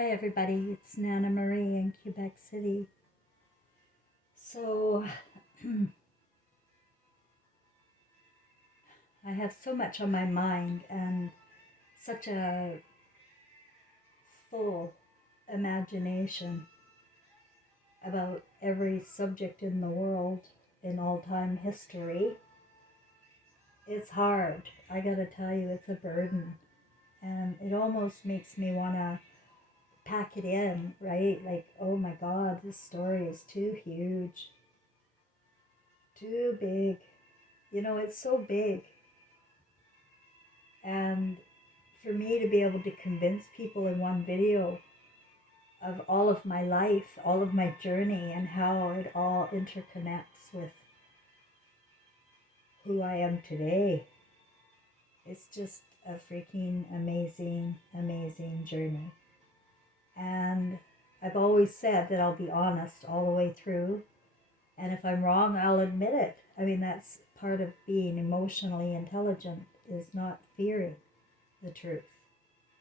Hi everybody, it's Nana Marie in Quebec City. So, I have so much on my mind and such a full imagination about every subject in the world in all time history. It's hard. I gotta tell you, it's a burden. And it almost makes me wanna pack it in, right? Like, oh my God, this story is too huge, too big. It's so big. And for me to be able to convince people in one video of all of my life, all of my journey, and how it all interconnects with who I am today, it's just a freaking amazing, amazing journey. And I've always said that I'll be honest all the way through. And if I'm wrong, I'll admit it. I mean, that's part of being emotionally intelligent, is not fearing the truth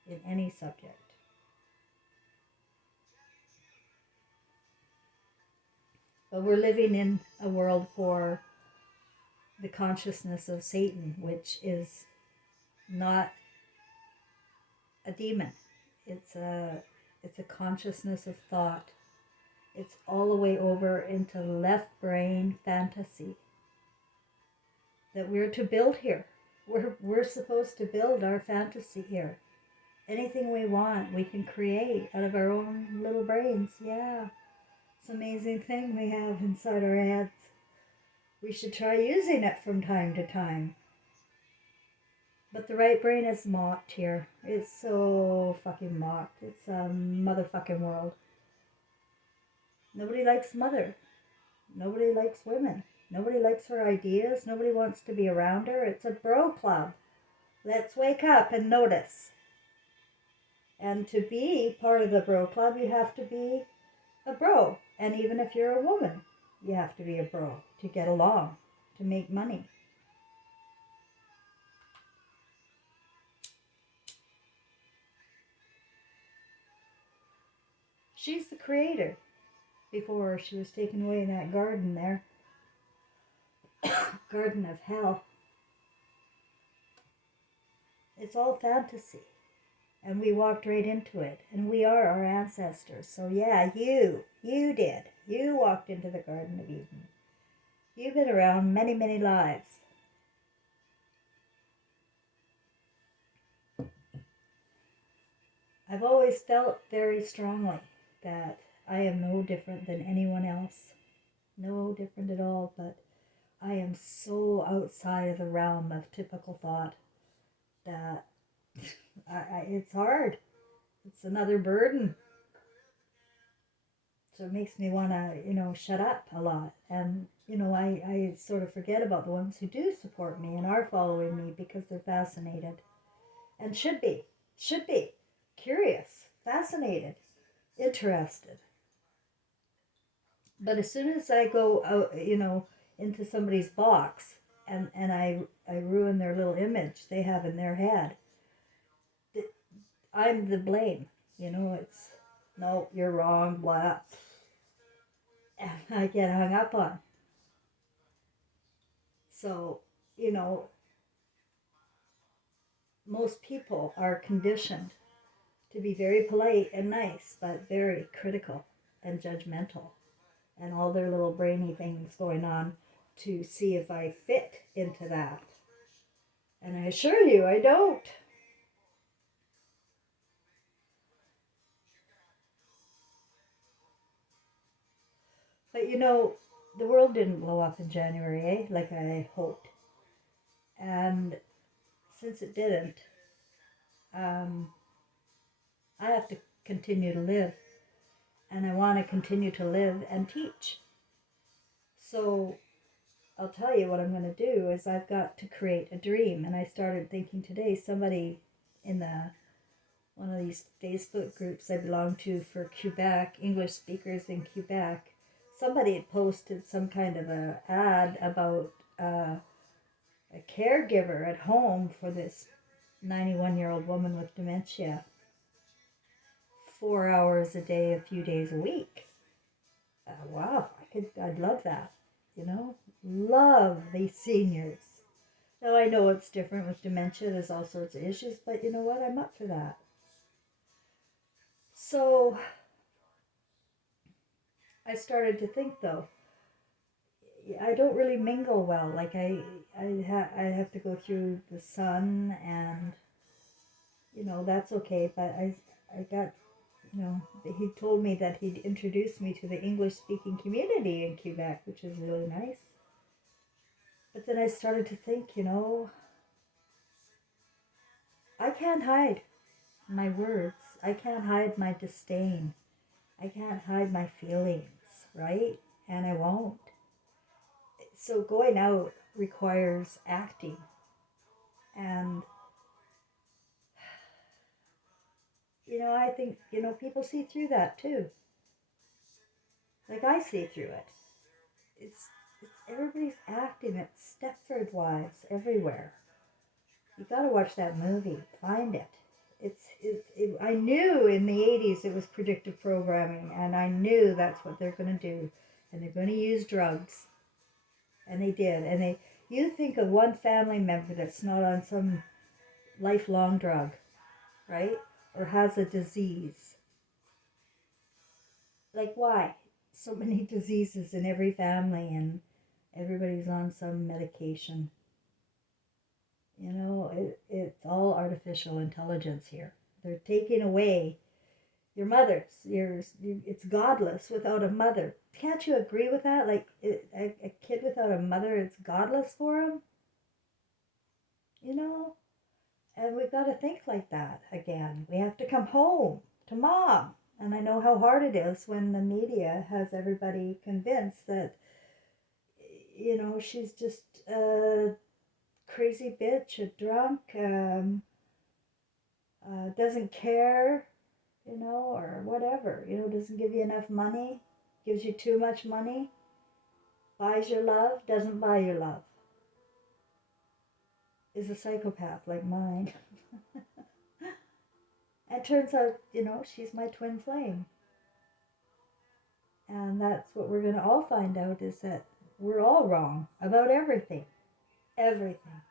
in any subject. But we're living in a world for the consciousness of Satan, which is not a demon. It's a consciousness of thought. It's all the way over into left brain fantasy that we're to build here. We're supposed to build our fantasy here. Anything we want, we can create out of our own little brains. Yeah, it's an amazing thing we have inside our heads. We should try using it from time to time. But the right brain is mocked here. It's so fucking mocked. It's a motherfucking world. Nobody likes mother. Nobody likes women. Nobody likes her ideas. Nobody wants to be around her. It's a bro club. Let's wake up and notice. And to be part of the bro club, you have to be a bro. And even if you're a woman, you have to be a bro to get along, to make money. She's the creator before she was taken away in that garden there. Garden of Hell. It's all fantasy. And we walked right into it. And we are our ancestors. So yeah, you did. You walked into the Garden of Eden. You've been around many, many lives. I've always felt very strongly that I am no different than anyone else. No different at all, but I am so outside of the realm of typical thought that it's hard. It's another burden. So it makes me want to, shut up a lot. And, I sort of forget about the ones who do support me and are following me because they're fascinated and should be curious, fascinated, interested. But as soon as I go out, into somebody's box and I ruin their little image they have in their head, I'm the blame. It's, no, you're wrong, blah. And I get hung up on. So, most people are conditioned to be very polite and nice, but very critical and judgmental, and all their little brainy things going on to see if I fit into that. And I assure you, I don't. But the world didn't blow up in January, like I hoped. And since it didn't, um, I have to continue to live. And I want to continue to live and teach. So I'll tell you what I'm going to do is I've got to create a dream. And I started thinking today, somebody in the one of these Facebook groups I belong to for Quebec, English speakers in Quebec, somebody had posted some kind of a ad about a caregiver at home for this 91-year-old woman with dementia. 4 hours a day, a few days a week. Wow, I'd love that. You know, love these seniors. Now I know it's different with dementia. There's all sorts of issues, but you know what? I'm up for that. So I started to think though, I don't really mingle well. Like I have to go through the sun, and that's okay. But I got, he told me that he'd introduced me to the English speaking community in Quebec, which is really nice. But then I started to think, I can't hide my words. I can't hide my disdain. I can't hide my feelings, right? And I won't. So going out requires acting. And, I think, people see through that too. Like I see through it. It's everybody's acting. It's Stepford Wives everywhere. You gotta watch that movie. Find it. I knew in the 80s it was predictive programming, and I knew that's what they're going to do. And they're going to use drugs. And they did. And you think of one family member that's not on some lifelong drug, right? Or has a disease. Like, why? So many diseases in every family, and everybody's on some medication. It's all artificial intelligence here. They're taking away your mothers. It's godless without a mother. Can't you agree with that? Like a kid without a mother, it's godless for him. You know, and we've got to think like that again. We have to come home to mom. And I know how hard it is when the media has everybody convinced that, she's just a crazy bitch, a drunk, doesn't care, or whatever, doesn't give you enough money, gives you too much money, buys your love, doesn't buy your love, is a psychopath like mine. And turns out, she's my twin flame. And that's what we're going to all find out, is that we're all wrong about everything. Everything.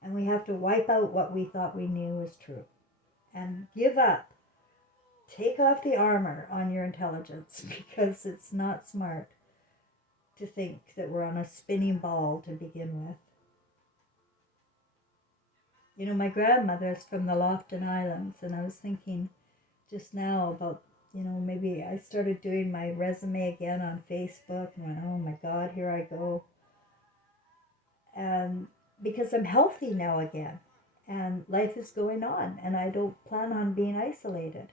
And we have to wipe out what we thought we knew was true. And give up. Take off the armor on your intelligence, because it's not smart to think that we're on a spinning ball to begin with. My grandmother's from the Lofton Islands, and I was thinking just now about, maybe I started doing my resume again on Facebook and went, oh my God, here I go. And because I'm healthy now again, and life is going on, and I don't plan on being isolated.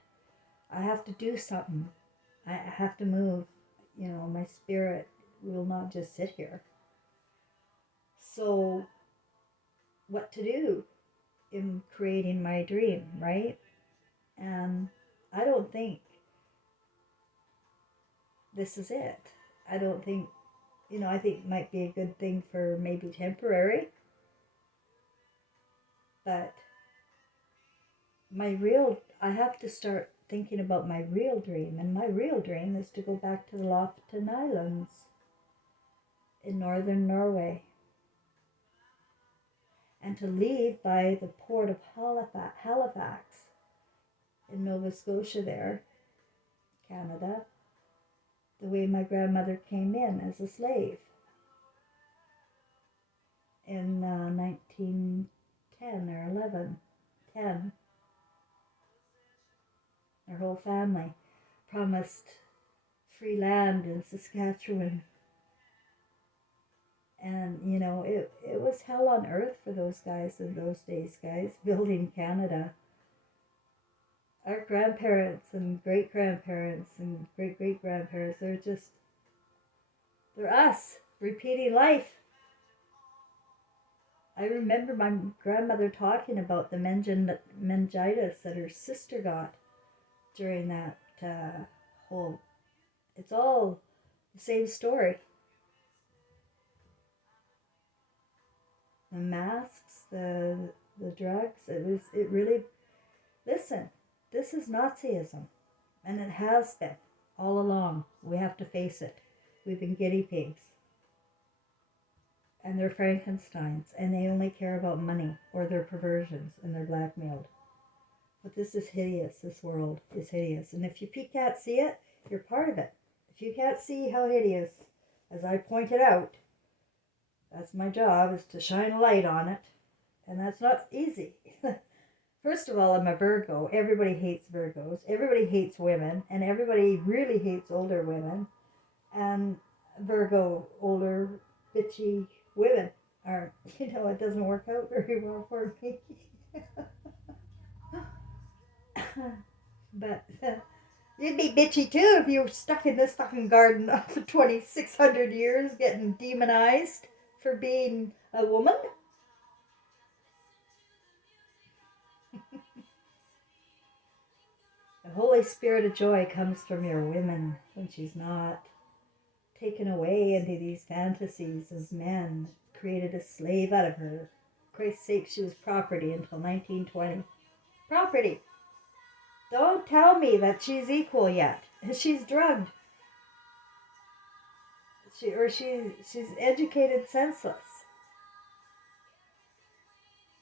I have to do something. I have to move. My spirit will not just sit here. So, what to do in creating my dream, right? And I don't think this is it. I don't think, I think it might be a good thing for maybe temporary. But I have to start thinking about my real dream. And my real dream is to go back to the Lofton Islands in northern Norway, and to leave by the port of Halifax in Nova Scotia there, Canada, the way my grandmother came in as a slave in 1910 or 1110. Her whole family promised free land in Saskatchewan. And, it was hell on earth for those guys in those days, guys, building Canada. Our grandparents and great-grandparents and great-great-grandparents, they're us, repeating life. I remember my grandmother talking about the meningitis that her sister got during that whole, it's all the same story. The masks, the drugs, it really, listen, This is Nazism, and it has been all along. We have to face it. We've been guinea pigs, and they're Frankensteins, and they only care about money or their perversions, and they're blackmailed. But this is hideous. This world is hideous. And if you can't see it, you're part of it. If you can't see how hideous, as I pointed out, that's my job, is to shine a light on it. And that's not easy. First of all, I'm a Virgo. Everybody hates Virgos. Everybody hates women. And everybody really hates older women. And Virgo, older, bitchy women aren't, it doesn't work out very well for me. But you'd be bitchy too if you were stuck in this fucking garden for 2,600 years getting demonized for being a woman. The Holy Spirit of joy comes from your women when she's not taken away into these fantasies as men created a slave out of her. For Christ's sake, she was property until 1920. Property. Don't tell me that she's equal yet. She's drugged. She's educated senseless.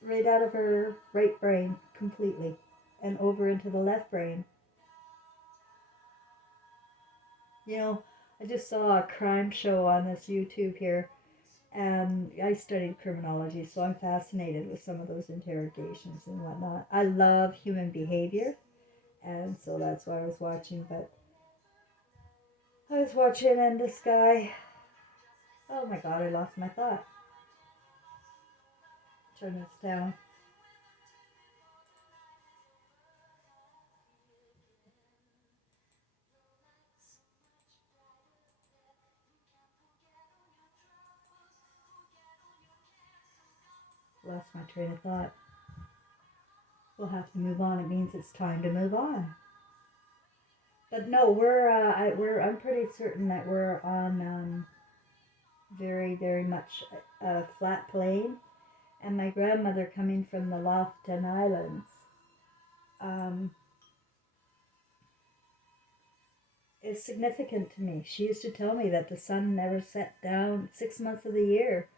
Right out of her right brain completely and over into the left brain. I just saw a crime show on this YouTube here, and I studied criminology, so I'm fascinated with some of those interrogations and whatnot. I love human behavior, and so that's why I was watching. But I was watching, and this guy, oh my god, I lost my thought. Turn this down. Lost my train of thought. We'll have to move on. It means it's time to move on. But no, I'm pretty certain that we're on very, very much a flat plane. And my grandmother, coming from the Lofton Islands, is significant to me. She used to tell me that the sun never set down 6 months of the year.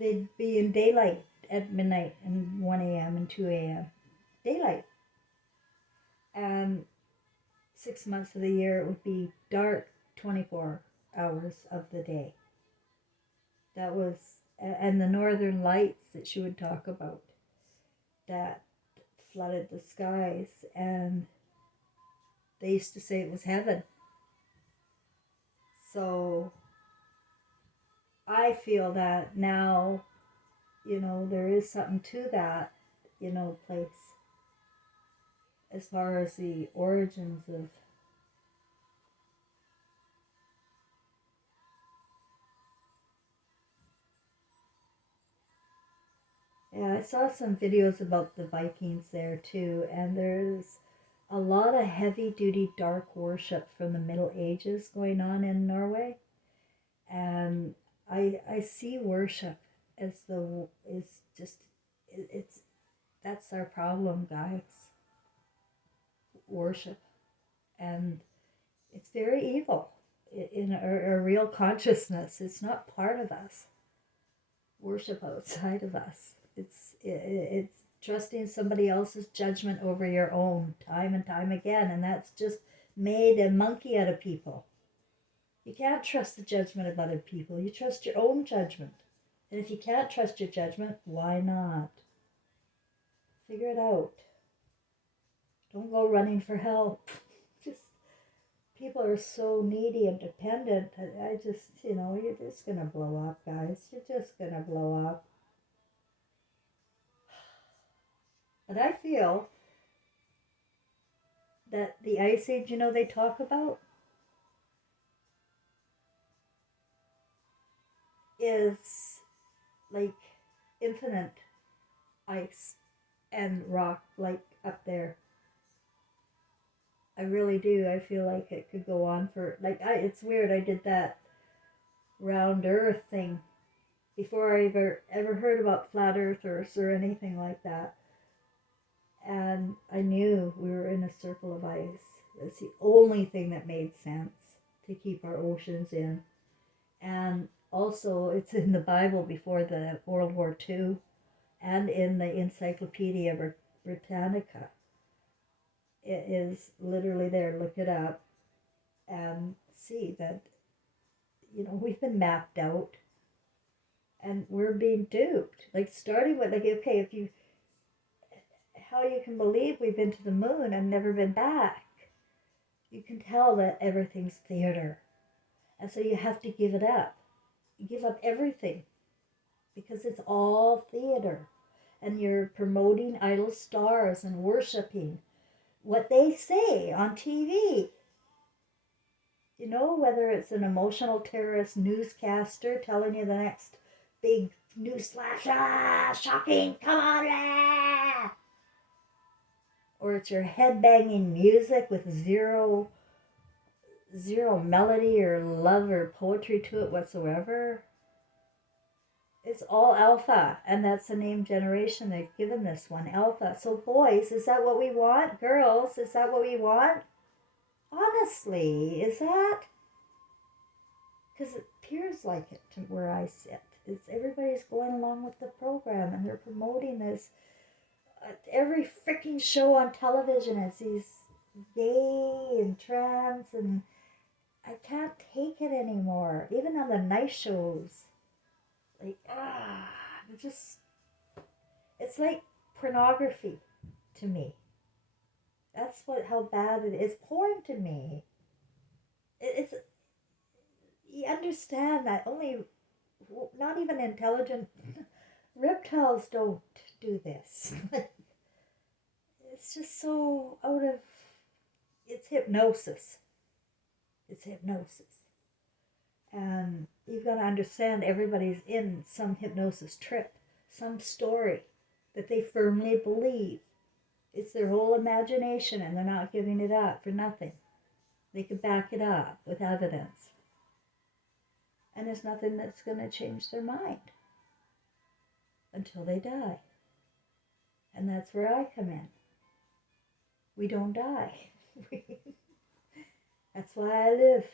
They'd be in daylight at midnight and 1 a.m. and 2 a.m. Daylight. And 6 months of the year it would be dark 24 hours of the day. That was, and the northern lights that she would talk about that flooded the skies, and they used to say it was heaven. So I feel that now, there is something to that, place as far as the origins of yeah, I saw some videos about the Vikings there too, and there's a lot of heavy duty dark worship from the Middle Ages going on in Norway. And I see worship as it's that's our problem, guys. Worship. And it's very evil in our real consciousness. It's not part of us. Worship outside of us. It's trusting somebody else's judgment over your own time and time again, and that's just made a monkey out of people. You can't trust the judgment of other people. You trust your own judgment. And if you can't trust your judgment, why not? Figure it out. Don't go running for help. Just people are so needy and dependent. I just, you're just gonna blow up, guys. You're just gonna blow up. But I feel that the ice age, they talk about, is like infinite ice and rock, like up there. I really do. I feel like it could go on for it's weird. I did that round Earth thing before I ever heard about flat earthers or anything like that. And I knew in a circle of ice. That's the only thing that made sense to keep our oceans in. And also, it's in the Bible before the World War II and in the Encyclopedia Britannica. It is literally there. Look it up and see that, we've been mapped out and we're being duped. Like, starting with, like, okay, how you can believe we've been to the moon and never been back. You can tell that everything's theater. And so you have to give it up. You give up everything because it's all theater. And you're promoting idol stars and worshiping what they say on TV. Whether it's an emotional terrorist newscaster telling you the next big newsflash, shocking, come on, or it's your head-banging music with zero melody or love or poetry to it whatsoever. It's all alpha, and that's the name generation they've given this one, alpha. So boys, is that what we want? Girls, is that what we want? Honestly, is that? Because it appears like it to where I sit. It's everybody's going along with the program, and they're promoting this. Every freaking show on television is these gay and trans, and I can't take it anymore. Even on the nice shows, like it's like pornography to me. That's how bad it is. Porn to me. It's you understand that not even intelligent reptiles don't do this. It's just so it's hypnosis. It's hypnosis. And you've got to understand everybody's in some hypnosis trip, some story that they firmly believe. It's their whole imagination, and they're not giving it up for nothing. They could back it up with evidence. And there's nothing that's going to change their mind until they die. And that's where I come in. We don't die. That's why I live,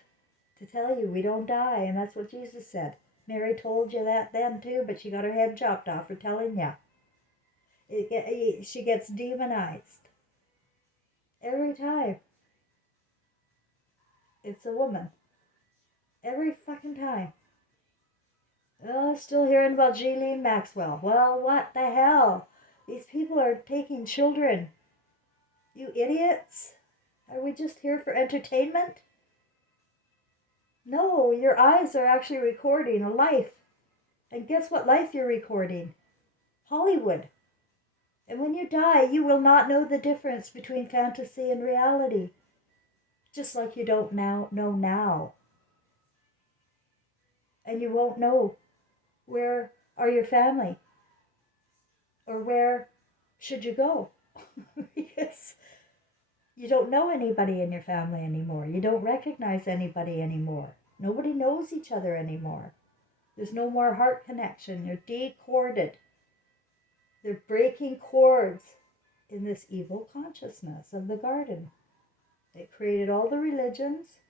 to tell you we don't die, and that's what Jesus said. Mary told you that then too, but she got her head chopped off for telling you. She gets demonized every time. It's a woman. Every fucking time. Oh, still hearing about Ghislaine Maxwell. Well, what the hell? These people are taking children. You idiots. Are we just here for entertainment? No, your eyes are actually recording a life. And guess what life you're recording? Hollywood. And when you die, you will not know the difference between fantasy and reality. Just like you don't know now. And you won't know where are your family, or where should you go. Because you don't know anybody in your family anymore. You don't recognize anybody anymore. Nobody knows each other anymore. There's no more heart connection. You're decorded. They're breaking cords in this evil consciousness of the garden. They created all the religions,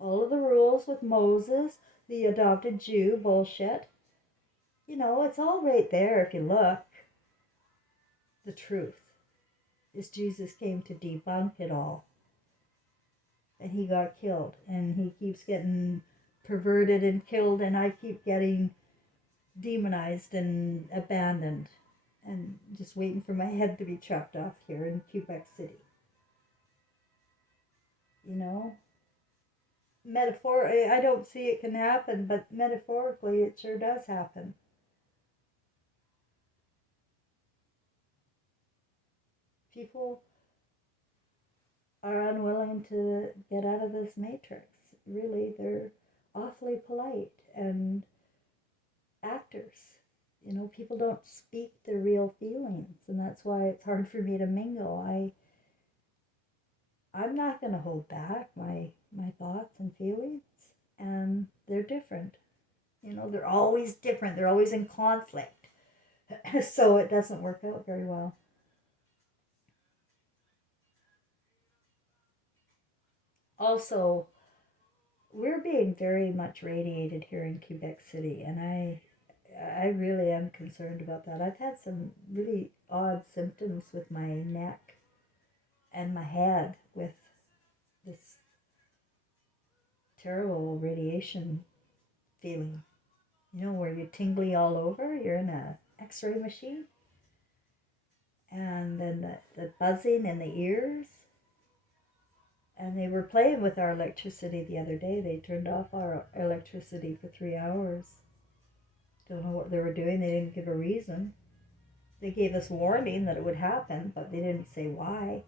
all of the rules with Moses, the adopted Jew bullshit. It's all right there if you look. The truth is Jesus came to debunk it all. And he got killed. And he keeps getting perverted and killed. And I keep getting demonized and abandoned. And just waiting for my head to be chopped off here in Quebec City. I don't see it can happen, but metaphorically it sure does happen. People are unwilling to get out of this matrix. Really, they're awfully polite and actors. People don't speak their real feelings, and that's why it's hard for me to mingle. I'm not going to hold back my thoughts and feelings, and they're different. They're always different. They're always in conflict. So it doesn't work out very well. Also, we're being very much radiated here in Quebec City, and I really am concerned about that. I've had some really odd symptoms with my neck and my head with this terrible radiation feeling. You know, where you're tingly all over, you're in a x-ray machine, and then the buzzing in the ears. And they were playing with our electricity the other day. They turned off our electricity for 3 hours. Don't know what they were doing. They didn't give a reason. They gave us warning that it would happen, but they didn't say why.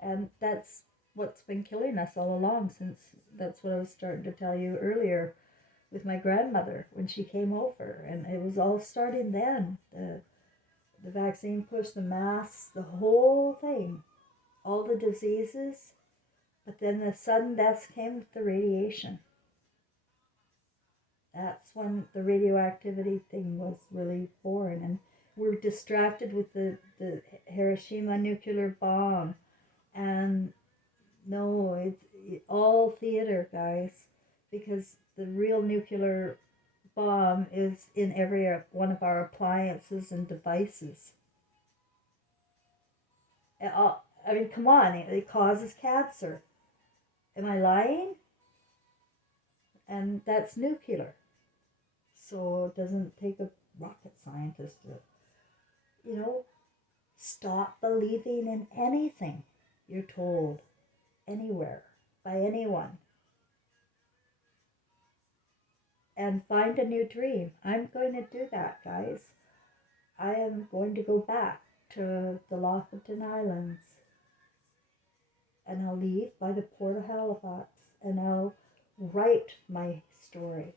And that's what's been killing us all along, since that's what I was starting to tell you earlier with my grandmother when she came over. And it was all starting then. The vaccine push, the masks, the whole thing, all the diseases. But then the sudden deaths came with the radiation. That's when the radioactivity thing was really born. And we're distracted with the Hiroshima nuclear bomb. And no, it's all theater, guys, because the real nuclear bomb is in every one of our appliances and devices. I mean, come on, it causes cancer. Am I lying? And that's nuclear. So it doesn't take a rocket scientist to, you know, stop believing in anything you're told anywhere by anyone. And find a new dream. I'm going to do that, guys. I am going to go back to the Lofoten Islands, and I'll leave by the port of Halifax, and I'll write my story,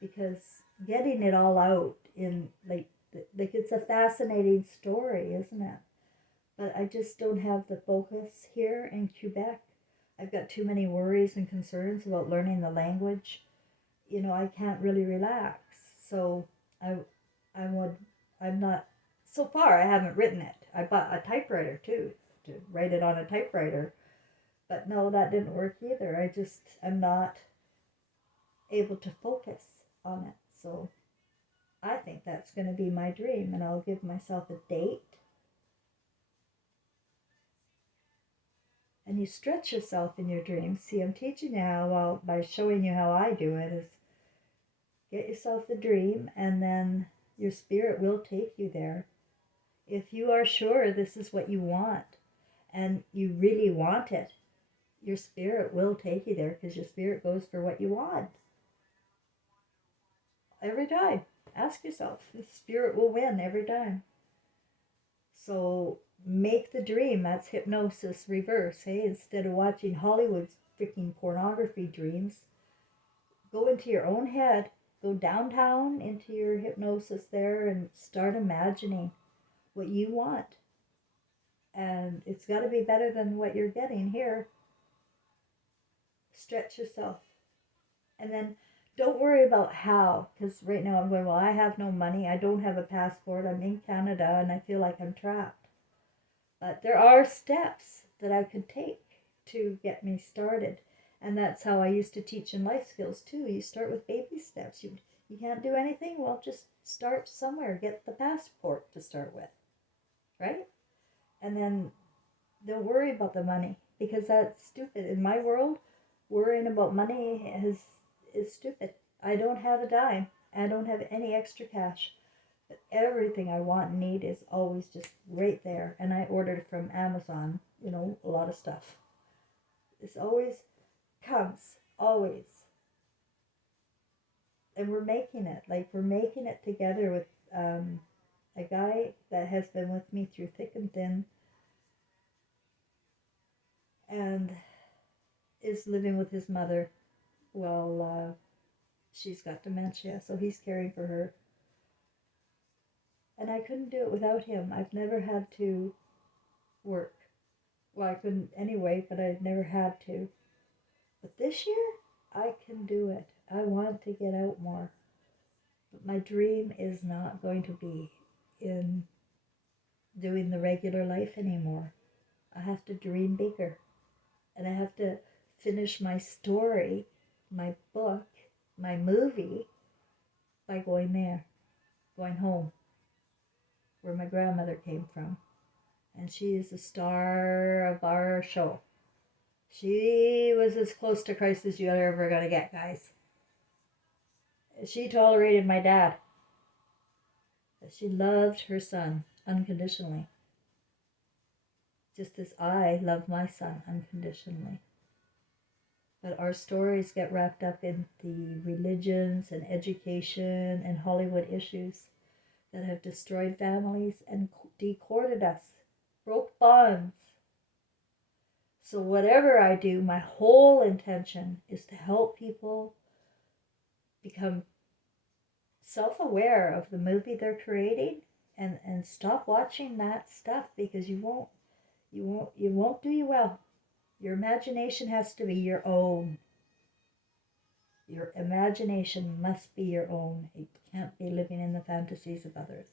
because getting it all out in like it's a fascinating story, isn't it? But I just don't have the focus here in Quebec. I've got too many worries and concerns about learning the language. You know, I can't really relax. So I I would I'm not so far I haven't written it. I bought a typewriter too to write it on a typewriter. But no, that didn't work either. I'm not able to focus on it. So I think that's going to be my dream, and I'll give myself a date. And you stretch yourself in your dreams. See, I'm teaching you how, well, by showing you how I do it, is get yourself the dream, and then your spirit will take you there. If you are sure this is what you want, and you really want it, your spirit will take you there, because your spirit goes for what you want. Every time. Ask yourself. The spirit will win every time. So make the dream. That's hypnosis reverse. Hey, instead of watching Hollywood's freaking pornography dreams, go into your own head. Go downtown into your hypnosis there and start imagining what you want. And it's got to be better than what you're getting here. Stretch yourself. And then don't worry about how, because right now I'm going, well, I have no money. I don't have a passport. I'm in Canada and I feel like I'm trapped. But there are steps that I could take to get me started. And that's how I used to teach in life skills too. You start with baby steps. You can't do anything? Well, just start somewhere. Get the passport to start with, right? And then don't worry about the money, because that's stupid. In my world, worrying about money is stupid. I don't have a dime. I don't have any extra cash. But everything I want and need is always just right there. And I ordered from Amazon, a lot of stuff. This always comes, always. And we're making it. Like, we're making it together with a guy that has been with me through thick and thin, and is living with his mother. Well, she's got dementia, so he's caring for her. And I couldn't do it without him. I've never had to work. Well, I couldn't anyway, but I've never had to. But this year, I can do it. I want to get out more. But my dream is not going to be in doing the regular life anymore. I have to dream bigger. And I have to finish my story, my book, my movie by going there, going home, where my grandmother came from. And she is the star of our show. She was as close to Christ as you're ever going to get, guys. She tolerated my dad. She loved her son unconditionally, just as I love my son unconditionally. But our stories get wrapped up in the religions and education and Hollywood issues that have destroyed families and decorded us, broke bonds. So whatever I do, my whole intention is to help people become self-aware of the movie they're creating and stop watching that stuff, because you won't do you well. Your imagination has to be your own. Your imagination must be your own. It can't be living in the fantasies of others.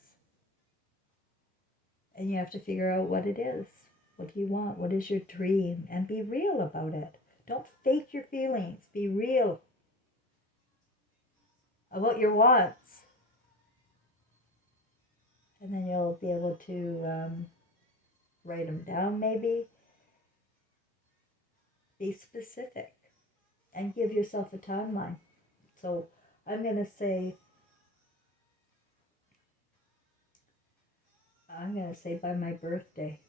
And you have to figure out what it is. What do you want? What is your dream? And be real about it. Don't fake your feelings. Be real about your wants. And then you'll be able to write them down maybe. Be specific. And give yourself a timeline. So I'm going to say by my birthday,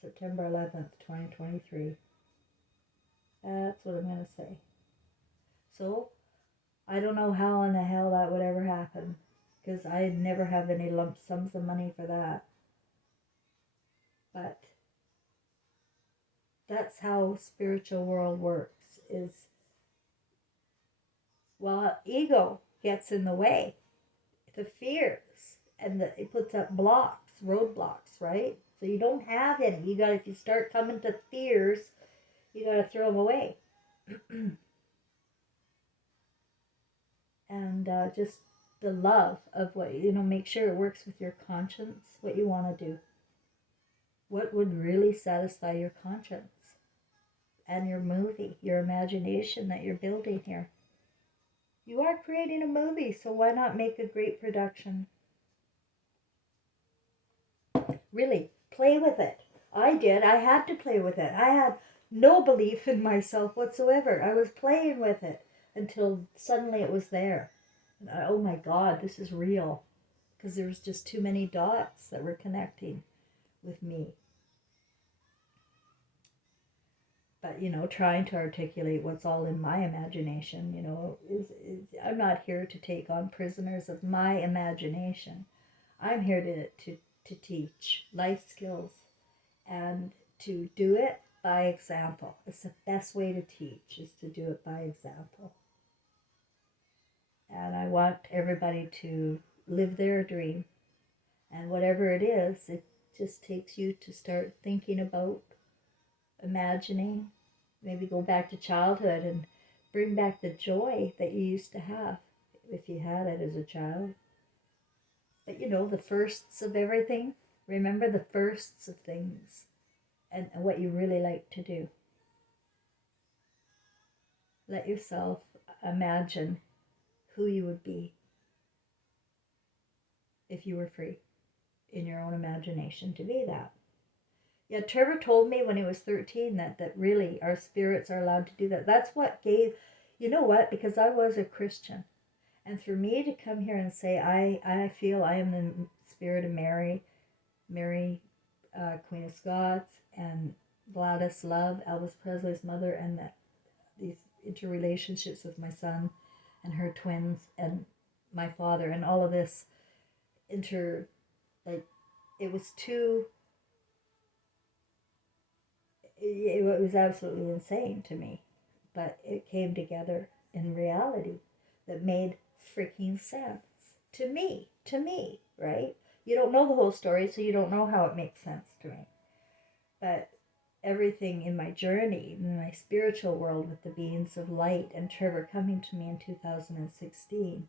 September 11th, 2023. That's what I'm going to say. So, I don't know how in the hell that would ever happen, because I never have any lump sums of money for that. But that's how spiritual world works, is while ego gets in the way, the fears, and it puts up blocks, roadblocks, right? So you don't have any. If you start coming to fears, you got to throw them away. And just the love of what, make sure it works with your conscience, what you want to do. What would really satisfy your conscience and your movie, your imagination that you're building here. You are creating a movie, so why not make a great production? Really, play with it. I did. I had to play with it. I had no belief in myself whatsoever. I was playing with it until suddenly it was there. And oh my God, this is real. Because there was just too many dots that were connecting with me. But, trying to articulate what's all in my imagination, is I'm not here to take on prisoners of my imagination. I'm here to teach life skills and to do it by example. It's the best way to teach, is to do it by example. And I want everybody to live their dream. And whatever it is, it just takes you to start thinking about, imagining, maybe go back to childhood and bring back the joy that you used to have, if you had it as a child. But the firsts of everything. Remember the firsts of things and what you really like to do. Let yourself imagine who you would be if you were free in your own imagination to be that. Yeah, Trevor told me when he was 13 that really our spirits are allowed to do that. That's what gave, because I was a Christian. And for me to come here and say, I feel I am the spirit of Mary, Queen of Scots, and Gladys Love, Elvis Presley's mother, and these interrelationships with my son and her twins and my father, and all of this it was too, it was absolutely insane to me, but it came together in reality that made freaking sense to me, right? You don't know the whole story, so you don't know how it makes sense to me. But everything in my journey, in my spiritual world with the beings of light and Trevor coming to me in 2016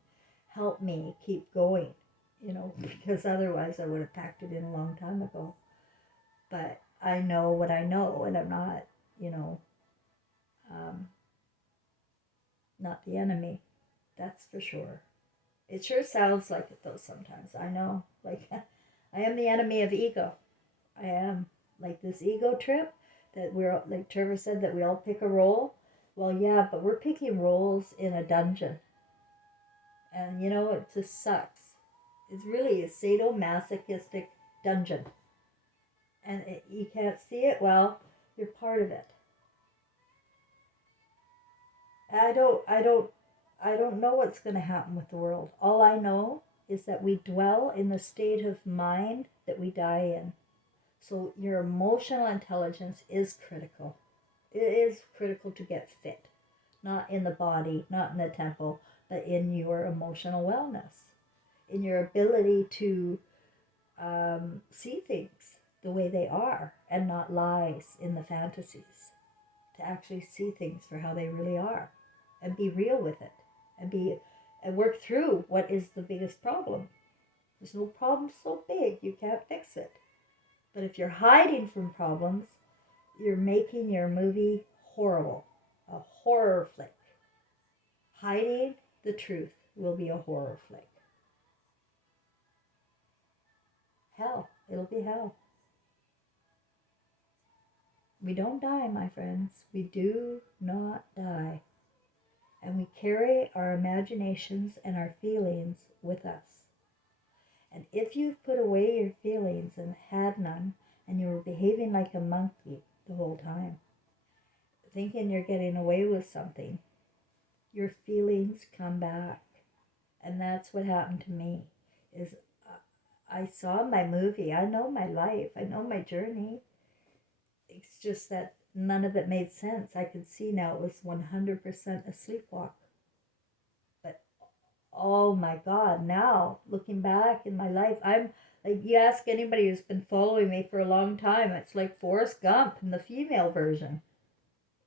helped me keep going. because otherwise I would have packed it in a long time ago. But I know what I know, and I'm not, you know, um, not the enemy. That's for sure. It sure sounds like it though sometimes. I know. Like, I am the enemy of ego. I am. Like this ego trip that we're, like Trevor said, that we all pick a role. Well, yeah, but we're picking roles in a dungeon. And, it just sucks. It's really a sadomasochistic dungeon. And you can't see it, well, you're part of it. I don't know what's going to happen with the world. All I know is that we dwell in the state of mind that we die in. So your emotional intelligence is critical. It is critical to get fit, not in the body, not in the temple, but in your emotional wellness, in your ability to see things the way they are and not lies in the fantasies, to actually see things for how they really are and be real with it and work through what is the biggest problem. There's no problem so big you can't fix it. But if you're hiding from problems, you're making your movie horrible, a horror flick. Hiding the truth will be a horror flick. Hell, it'll be hell. We don't die, my friends. We do not die. And we carry our imaginations and our feelings with us. And if you've put away your feelings and had none, and you were behaving like a monkey the whole time, thinking you're getting away with something, your feelings come back. And that's what happened to me. Is I saw my movie. I know my life. I know my journey. It's just that none of it made sense. I could see now it was 100% a sleepwalk. But oh my God, now looking back in my life, I'm like, you ask anybody who's been following me for a long time, it's like Forrest Gump in the female version,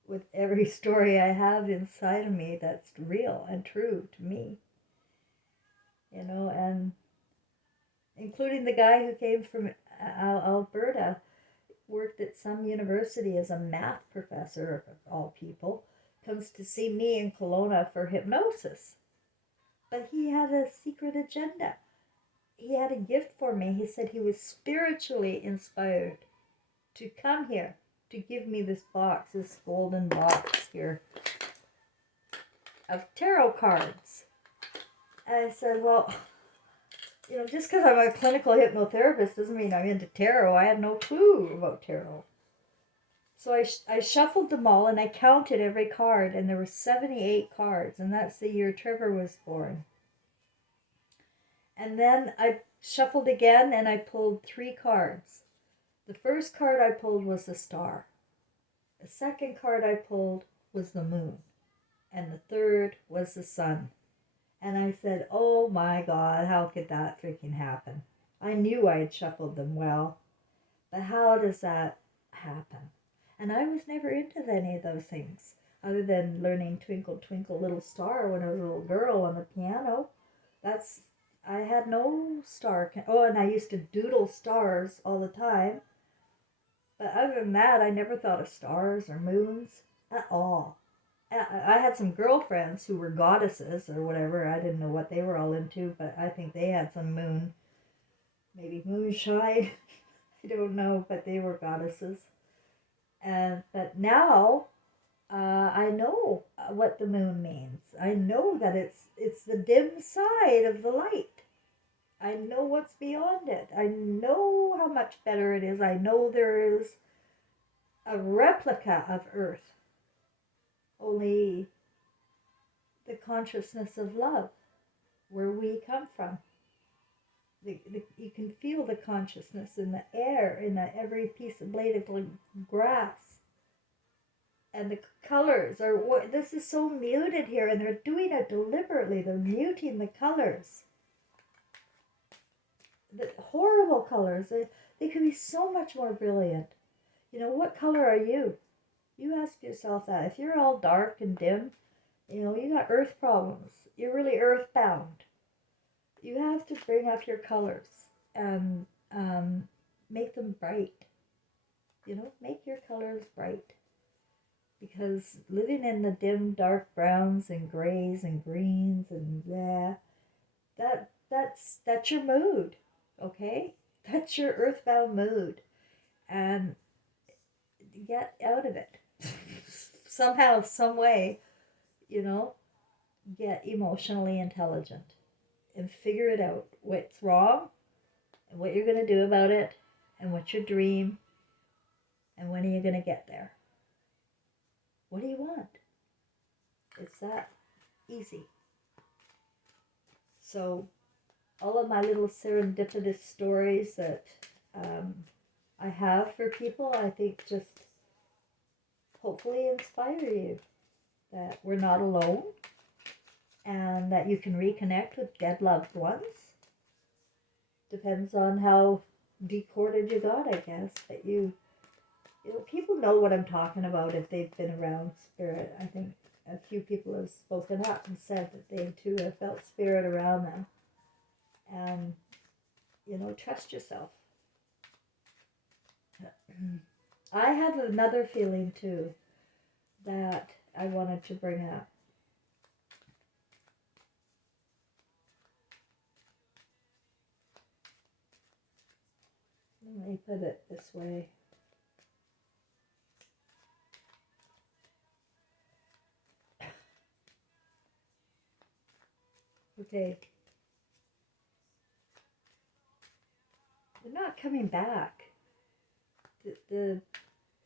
with every story I have inside of me that's real and true to me. And including the guy who came from Alberta, worked at some university as a math professor, of all people, comes to see me in Kelowna for hypnosis. But he had a secret agenda. He had a gift for me. He said he was spiritually inspired to come here to give me this box, this golden box here of tarot cards. And I said, well, just because I'm a clinical hypnotherapist doesn't mean I'm into tarot. I had no clue about tarot. So I shuffled them all and I counted every card, and there were 78 cards, and that's the year Trevor was born. And then I shuffled again and I pulled 3 cards. The first card I pulled was the star. The second card I pulled was the moon. And the third was the sun. And I said, oh my God, how could that freaking happen? I knew I had shuffled them well, but how does that happen? And I was never into any of those things, other than learning Twinkle Twinkle Little Star when I was a little girl on the piano. I had no star. Oh, and I used to doodle stars all the time. But other than that, I never thought of stars or moons at all. I had some girlfriends who were goddesses or whatever. I didn't know what they were all into, but I think they had some maybe moonshine. I don't know, but they were goddesses. But now I know what the moon means. I know that it's the dim side of the light. I know what's beyond it. I know how much better it is. I know there is a replica of Earth, only the consciousness of love, where we come from. You can feel the consciousness in the air, in every piece of blade of grass. And the colors are, this is so muted here, and they're doing it deliberately. They're muting the colors. The horrible colors. They could be so much more brilliant. What color are you? You ask yourself that. If you're all dark and dim, you got earth problems. You're really earthbound. You have to bring up your colors and make them bright. Make your colors bright. Because living in the dim, dark browns and grays and greens and that's your mood, okay? That's your earthbound mood, and get out of it somehow, some way. You know, get emotionally intelligent and figure it out. What's wrong, and what you're gonna do about it, and what's your dream, and when are you gonna get there? What do you want? It's that easy. So, all of my little serendipitous stories that I have for people, I think just hopefully inspire you that we're not alone and that you can reconnect with dead loved ones. Depends on how decorded you got, I guess. But people know what I'm talking about if they've been around spirit. I think a few people have spoken up and said that they too have felt spirit around them. And, trust yourself. I have another feeling too that I wanted to bring up. Let me put it this way. Okay. They're not coming back.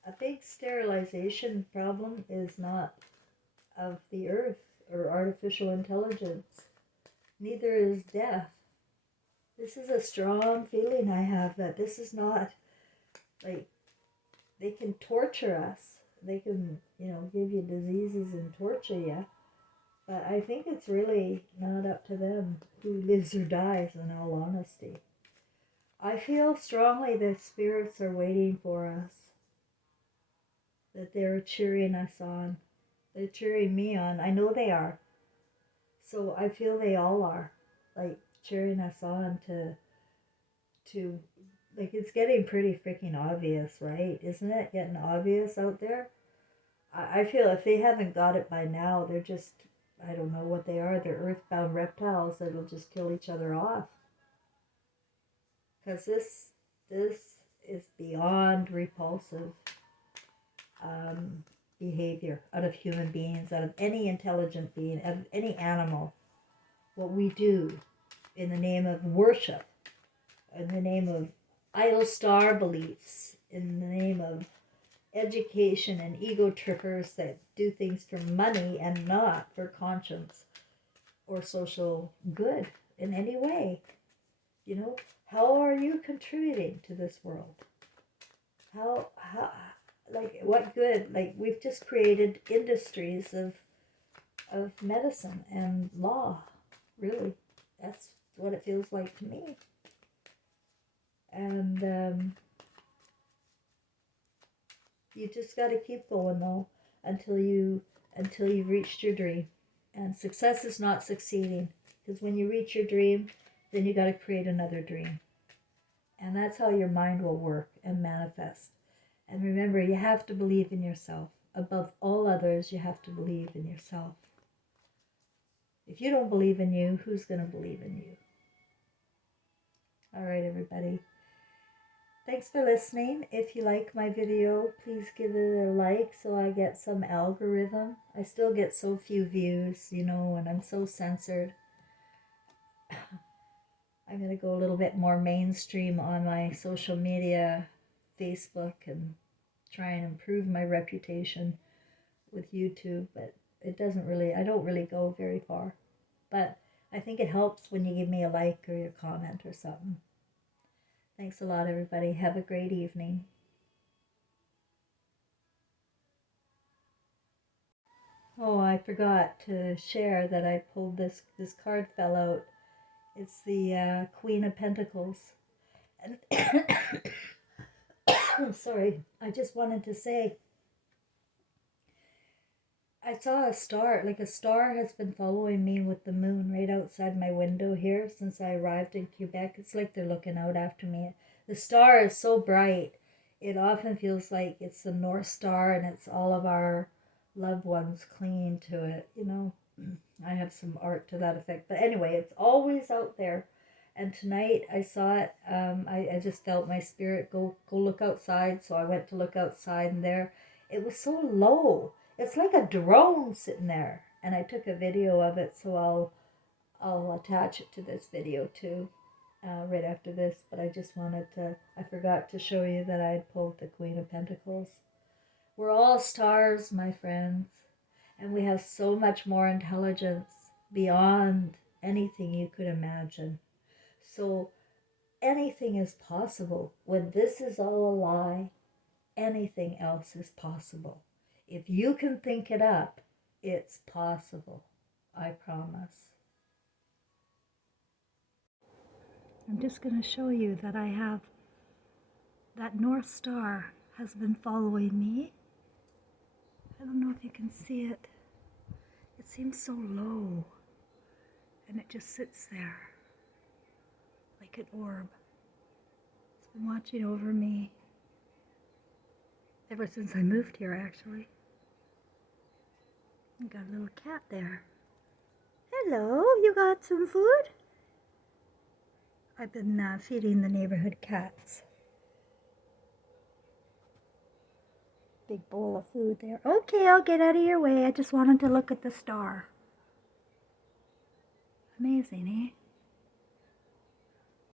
A big sterilization problem is not of the earth or artificial intelligence. Neither is death. This is a strong feeling I have that this is not like they can torture us. They can, give you diseases and torture you. But I think it's really not up to them who lives or dies, in all honesty. I feel strongly that spirits are waiting for us, that they're cheering us on. They're cheering me on. I know they are. So I feel they all are, like, cheering us on to like, it's getting pretty freaking obvious, right? Isn't it getting obvious out there? I feel if they haven't got it by now, they're just, I don't know what they are. They're earthbound reptiles that'll just kill each other off. Because this is beyond repulsive behavior out of human beings, out of any intelligent being, out of any animal. What we do in the name of worship, in the name of idol star beliefs, in the name of education and ego trippers that do things for money and not for conscience or social good in any way. How are you contributing to this world? How like, what good? Like, we've just created industries of medicine and law. Really, that's what it feels like to me. And you just got to keep going though until you've reached your dream. And success is not succeeding, because when you reach your dream, then you got to create another dream. And that's how your mind will work and manifest. And remember, you have to believe in yourself. Above all others, you have to believe in yourself. If you don't believe in you, who's going to believe in you? All right, everybody. Thanks for listening. If you like my video, please give it a like so I get some algorithm. I still get so few views, and I'm so censored. I'm going to go a little bit more mainstream on my social media, Facebook, and try and improve my reputation with YouTube, but I don't really go very far. But I think it helps when you give me a like or your comment or something. Thanks a lot, everybody. Have a great evening. Oh, I forgot to share that I pulled this card fell out. It's the Queen of Pentacles. And I'm sorry, I just wanted to say, I saw a star, like a star has been following me with the moon right outside my window here since I arrived in Quebec. It's like they're looking out after me. The star is so bright, it often feels like it's the North Star and it's all of our loved ones clinging to it, you know. I have some art to that effect. But anyway, it's always out there. And tonight I saw it. I just felt my spirit go look outside. So I went to look outside, and there it was so low. It's like a drone sitting there. And I took a video of it, so I'll attach it to this video too, right after this. But I just wanted to. I forgot to show you that I had pulled the Queen of Pentacles. We're all stars, my friends, and we have so much more intelligence beyond anything you could imagine. So anything is possible. When this is all a lie, anything else is possible. If you can think it up, it's possible. I promise. I'm just going to show you that I have that North Star has been following me. I don't know if you can see it. It seems so low, and it just sits there like an orb. It's been watching over me ever since I moved here, actually. I got a little cat there. Hello, you got some food? I've been feeding the neighborhood cats. Big bowl of food there. Okay, I'll get out of your way. I just wanted to look at the star. Amazing, eh?